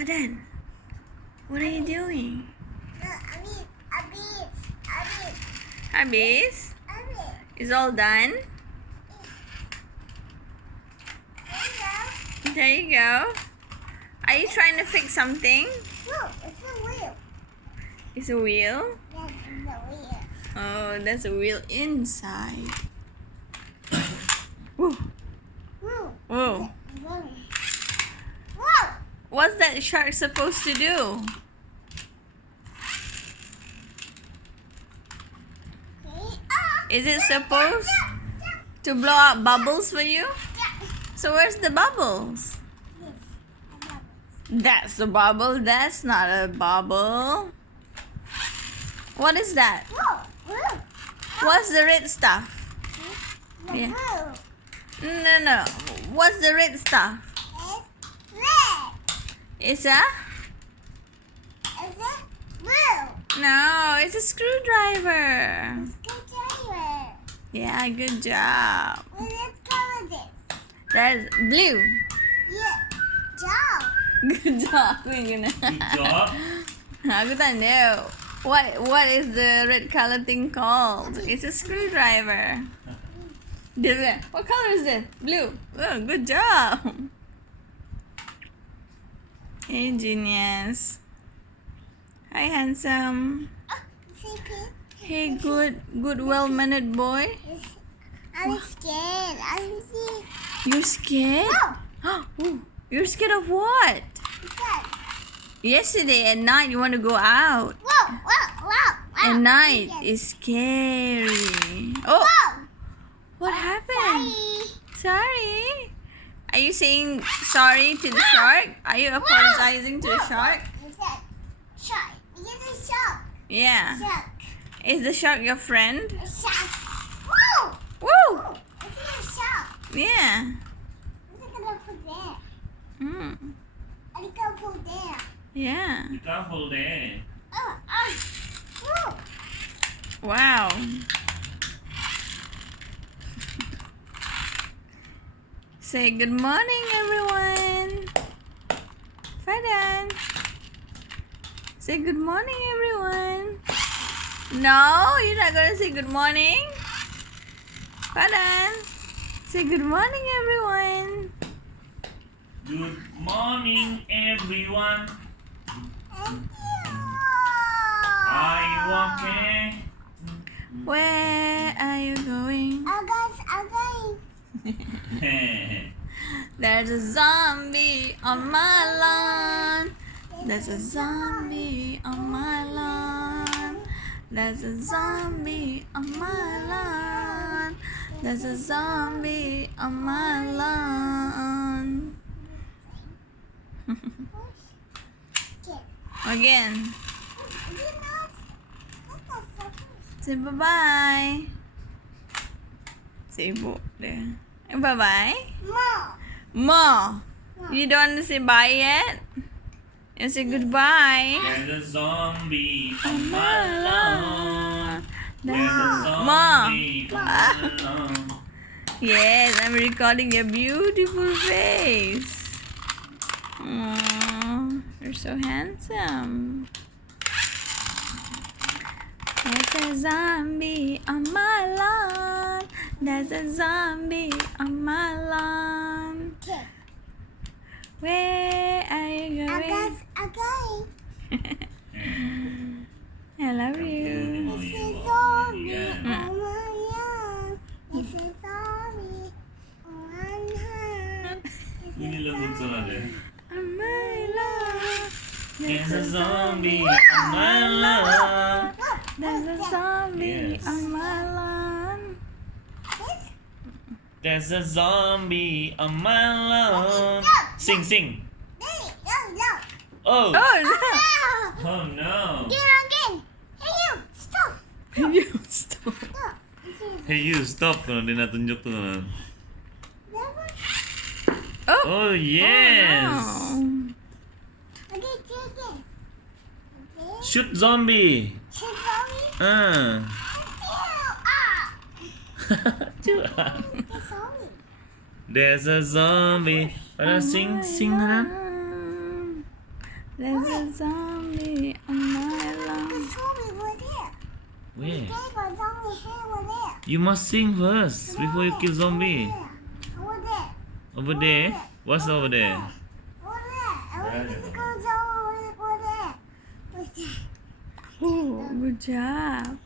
Fadan, what are you doing? Habis? Is all done? There you go. Are you trying to fix something? No, it's a wheel. It's a wheel? Yes, it's a wheel. Oh, there's a wheel inside. Whoa. Whoa. Whoa. Whoa. What's that shark supposed to do? Is it supposed to blow out bubbles for you? So where's the bubbles? That's the bubble. That's not a bubble. What is that? What's the red stuff? Yeah. No. What's the red stuff? It's red. It's a? Is it blue? No, it's a screwdriver. Screwdriver. Yeah, good job. Let's color this. That's blue. Yeah. Job. Good job. Aku yang kena. Good job. Aku tak know. What is the red color thing called? It's a screwdriver. What color is this? Blue. Oh, good job. Hey, genius. Hi, handsome. Hey, good, well-mannered boy. I'm scared. I'm scared. You're scared? Ooh, you're scared of what? Yesterday at night you want to go out. At night is scary. Oh, what happened? Sorry. Are you saying sorry to the shark? Are you apologizing to the shark? Shark. It's a shark. Yeah. Shark. Is the shark your friend? A shark. Whoa! Woo! It's a shark. Yeah. It's gonna put there. Mm. It's gonna put there. Yeah. Be careful there. Whoa! Wow. Say good morning, everyone. Fadan. Say good morning, everyone. No, you're not gonna say good morning. Fadan. Say good morning, everyone. Good morning, everyone. Are you okay? Where are you going? I'm going. There's a zombie on my lawn. There's a zombie on my lawn. There's a zombie on my lawn. There's a zombie on my lawn. Again. Say bye-bye. Sibuk dia. Bye-bye. More. You don't want to say bye yet? You say goodbye. There's a zombie on my lawn. There's a Ma. zombie on my lawn. Yes, I'm recording your beautiful face. Aww, you're so handsome. There's a zombie on my lawn. There's a zombie on my lawn. Where are you going? I'm going. I love you. It's a zombie on my lawn. It's a zombie on my lawn. Ini lagu salah deh. On my lawn. There's a zombie on my lawn. There's a zombie Yes. on my lawn. There's a zombie on my lawn. Sing, sing. Oh. Oh no! Oh no. Again. Hey you, stop. You stop. Stop. Hey you, stop kalau dia nak tunjuk tu. Oh. Oh yes. Oh, no. Okay, again. Okay. Shoot zombie. Shoot zombie. Ah. The zombie. There's a zombie. Pada sing, sing kan? There's a zombie on my lawn. The zombie over there. Where? There's a zombie here over there. You must sing first before you kill zombie. Over there. Over there? What's over there? Over there. I want to go over there. Over there. Oh, good job.